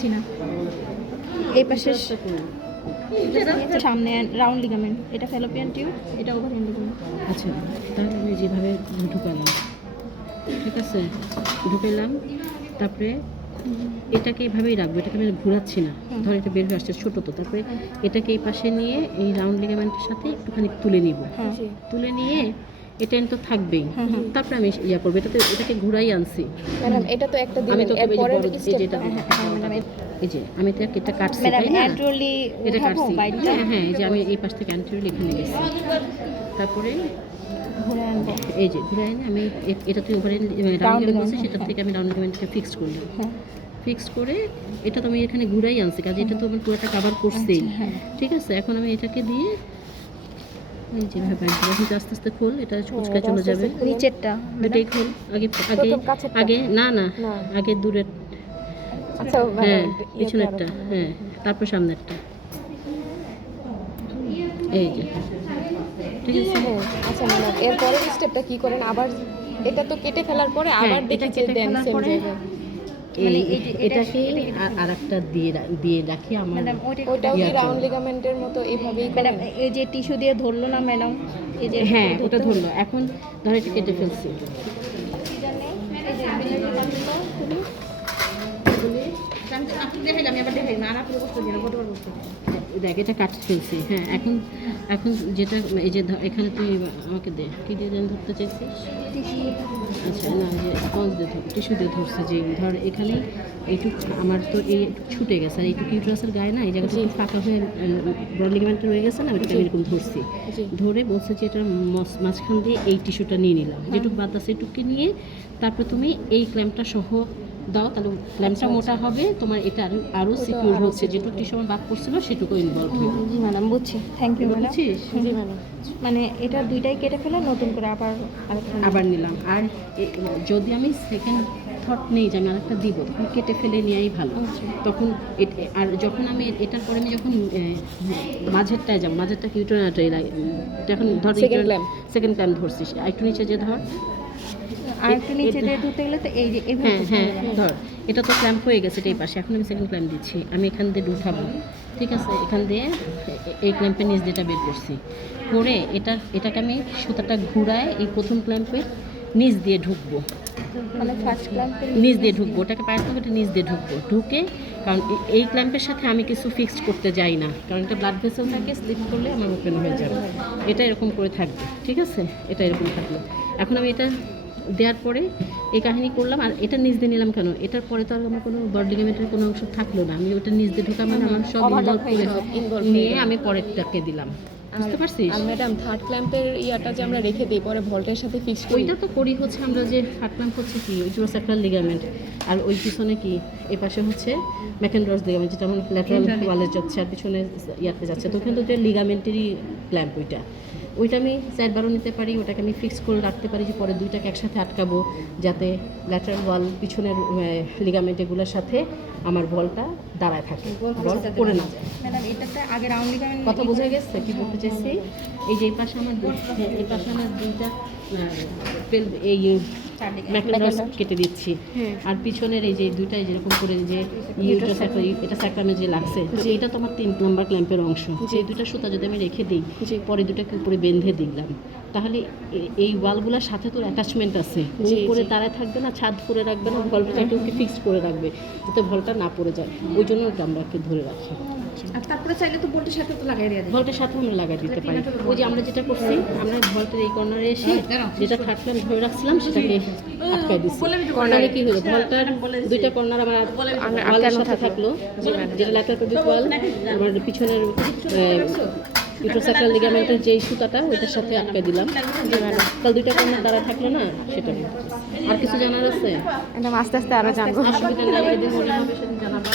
বলছি না, এই পাশে সামনে রাউন্ড লিগামেন্ট, এটা ফ্যালোপিয়ান টিউব, এটা ওভারহ্যান্ড লিগামেন্ট। আচ্ছা, তাহলে আমি যেভাবে ঢুকালাম, ঠিক আছে, ঢুকালাম, তারপরে এটাকে এইভাবেই রাখবো, এটাকে আমি ঘোরাচ্ছি না, ধর এটা বের হয়ে আসছে ছোটো তো, তারপরে এটাকে এই পাশে নিয়ে এই রাউন্ড লিগামেন্টের সাথে একটুখানি তুলে নিব, তুলে নিয়ে এটা তো থাকবেই, তারপরে আমি ইয়া করবো, এটাকে ঘুরাই আনছি। ম্যাডাম এটা তো একটা দিন আমি তো এরপরে এই যে আমি তো এটা কাটছি, ম্যাডাম তাই না? অ্যান্ট্রোলি এটা কাটছি, হ্যাঁ, এই যে আমি এই পাশ থেকে অ্যান্ট্রোলি এখানে গেছি, তারপরে ঘুরে আনবো। এই যে ঘুরে এনে আমি এটা তুই ওভারে রাউন্ড লিগামেন্ট বলছি, সেটা থেকে আমি রাউন্ড লিগামেন্টকে ফিক্স করলাম, ফিক্স করে এটা তো আমি এখানে ঘুরাই আনছি, কাজে এটা তো আমি পুরোটা কভার করছেই, ঠিক আছে। এখন আমি এটাকে দিয়ে এই যেভাবে বাইক দিয়ে আস্তে আস্তে খোল, এটা কুচকা চলে যাবে, নিচেরটা দুটোই খোল, আগে আগে আগে না না আগে দূরের, আচ্ছা হ্যাঁ পিছনেরটা, হ্যাঁ তারপর সামনেরটা, এই যে, ঠিক আছে। আচ্ছা ম্যাডাম এর পরের স্টেপটা কি করেন? আবার এটা তো কেটে ফেলার পরে আবার দেখি যে দেন সেম জায়গায় এটাকে আর একটা দিয়ে রাখি আমার, ম্যাডাম ওটাও কি রাউন্ড লিগামেন্টের মতো এইভাবেই ম্যাডাম এই যে টিস্যু দিয়ে ধরলো না ম্যাডাম, এই যে হ্যাঁ ওটা ধরলো, এখন ধর এটা কেটে ফেলছি, দেখ এটা কাটতে ফেলছি, হ্যাঁ। এখন এখন যেটা এই যে এখানে তুই আমাকে দে, কী দিয়ে যেন ধরতে চাইছিস? আচ্ছা না, যে স্পঞ্জ দিয়ে টিস্যু দিয়ে ধরছে, যে ধর এখানে এইটুক আমার তো এই ছুটে গেছে, আর এইটুকু ইউট্রাসের গায়ে না এই জায়গাটা একটু ফাঁকা হয়ে ব্রড লিগামেন্টটা রয়ে গেছে না, ওইটাকে আমি এরকম ধরছি, ধরে বলছে যে এটা মাঝখান দিয়ে এই টিস্যুটা নিয়ে নিলাম, যেটুকু বাদ আছে এটুকু নিয়ে তারপর তুমি এই ক্ল্যাম্পটা সহ দাও, তাহলে ক্ল্যাম্পটা মোটা হবে, তোমার এটা আরও সিকিউর হচ্ছে, যেটুকু টিস্যু আমার বাদ পড়ছিল সেটুকু ইনভলভ হবে। জি ম্যাডাম বুঝছি, থ্যাংক ইউ ম্যাডাম। জি ম্যাডাম। মানে এটা দুইটাই কেটে ফেলে নতুন করে আবার নিলাম, আর যদি আমি সেকেন্ড থট নেই যে আমি আরেকটা দিব, তখন কেটে ফেলে নেওয়াই ভালো, তখন আর যখন আমি এটার পরে আমি যখন মাঝেরটায় যাবো, মাঝেরটা কি ইউটেরাটাই এখন ধর সেকেন্ড ক্ল্যাম্প ধরছিস, একটু নিচে যে ধর, আর একটু নিচে দিয়ে ধরতে গেলে তো এই যে হ্যাঁ ধর এটা তো ক্ল্যাম্প হয়ে গেছে এই পাশে, এখন আমি সেকেন্ড ক্ল্যাম্প দিচ্ছি, আমি এখান দিয়ে উঠাবো, ঠিক আছে, এখান দিয়ে এই ক্ল্যাম্পের নিচ দিয়েটা বের করছি, করে এটাকে আমি সুতাটা ঘুরায় এই প্রথম ক্ল্যাম্পের নিচ দিয়ে ঢুকবো, মানে ফার্স্ট ক্ল্যাম্পের নিচ দিয়ে ঢুকবো, ওটাকে পায়ের তো নিচ দিয়ে ঢুকবো, ঢুকে কারণ এই ক্ল্যাম্পের সাথে আমি কিছু ফিক্সড করতে যাই না, কারণ এটা ব্লাড ভেসেল থাকে, স্লিপ করলে আমার ওপেন হয়ে যাবে, এটা এরকম করে থাকবে, ঠিক আছে, এটা এরকম থাকলো। এখন আমি এটা দেওয়ার পরে এই কাহিনী করলাম, আর এটা নিচ দিয়ে নিলাম কেন, এটার পরে তো আর আমার কোনো ব্রড লিগামেন্টের কোনো অংশ থাকলো না, আমি ওটা নিচ দিয়ে ঢোকা মানে আমার সব ইনভলভ নিয়ে আমি পরেরটাকে দিলাম, বুঝতে পারছিস? আর ম্যাডাম থার্ড ক্ল্যাম্পের ইয়াটা যে আমরা রেখে দিই পরে ভল্টের সাথে ফিক্স করি, ওইটা তো করি হচ্ছে আমরা যে থার্ড ক্ল্যাম্প হচ্ছে কি ইউটেরোস্যাক্রাল লিগামেন্ট, আর ওই পিছনে কি এই পাশে হচ্ছে ম্যাকেন্ড্রস লিগামেন্ট, যেটা আমার ল্যাটারাল ওয়ালে যাচ্ছে আর পিছনে ইয়াতে যাচ্ছে, তো ওখানে তো যে লিগামেন্টেরই ক্ল্যাম্প ওইটা আমি 4-12 নিতে পারি, ওটাকে আমি ফিক্স করে রাখতে পারি যে পরে দুইটাকে একসাথে আটকাবো, যাতে ল্যাটারাল ওয়াল পিছনের লিগামেন্ট এগুলোর সাথে আমার বলটা দাঁড়ায় থাকে, বল পড়ে না যায়। ম্যাডাম এটাতে আগে রাউন্ড লিগামেন্ট কথা বোঝা গেছে কি বলতে চাইছি? এই যে এই পাশে আমার দুইটা এই ম্যাকলাস কেটে দিচ্ছি, আর পিছনের এই যে দুইটাই যেরকম করে যে এটা স্যাক্রামে যে লাগছে, যে এটা তো আমার 3 নম্বর ক্ল্যাম্পের অংশ, যে দুইটা সুতা যদি আমি রেখে দিই, পরে দুটাকে উপরে বেঁধে দিলাম, তাহলে এই ওয়ালগুলোর সাথে তো অ্যাটাচমেন্ট আছে, উপরে দাঁড়ায় থাকবে না, ছাদ করে রাখবে না, ভলটাকে ফিক্স করে রাখবে যাতে ভলটা না পড়ে যায়, ওই জন্য ওটা আমরা একটু ধরে রাখি। আর তারপরে চাইলে তো বোল্টের সাথে তো লাগাই দেওয়া যায়, ভল্টের সাথে আমরা লাগাই দিতে পারি, ওই যে আমরা যেটা করছি, আমরা ভল্টের এই কর্নারে এসে যেটা থার্ড ক্ল্যাম্প ধরে রাখছিলাম সেটাকে আটকাই দিচ্ছি, কর্নারে কি হলো, ভল্টার দুইটা কর্নার আমার ওয়ালের সাথে থাকলো, যেটা ল্যাটারাল পেলভিক ওয়াল, আমার পিছনের ইউটেরোস্যাক্রাল লিগামেন্টের যে সুতাটা ওইটার সাথে আটকে দিলাম, তাহলে দুইটা কর্নার দ্বারা থাকলো না, সেটা আর কিছু জানার আছে? আস্তে আস্তে আরো জানবো, অসুবিধা নেই, যদি মনে হবে সেদিন জানাবা।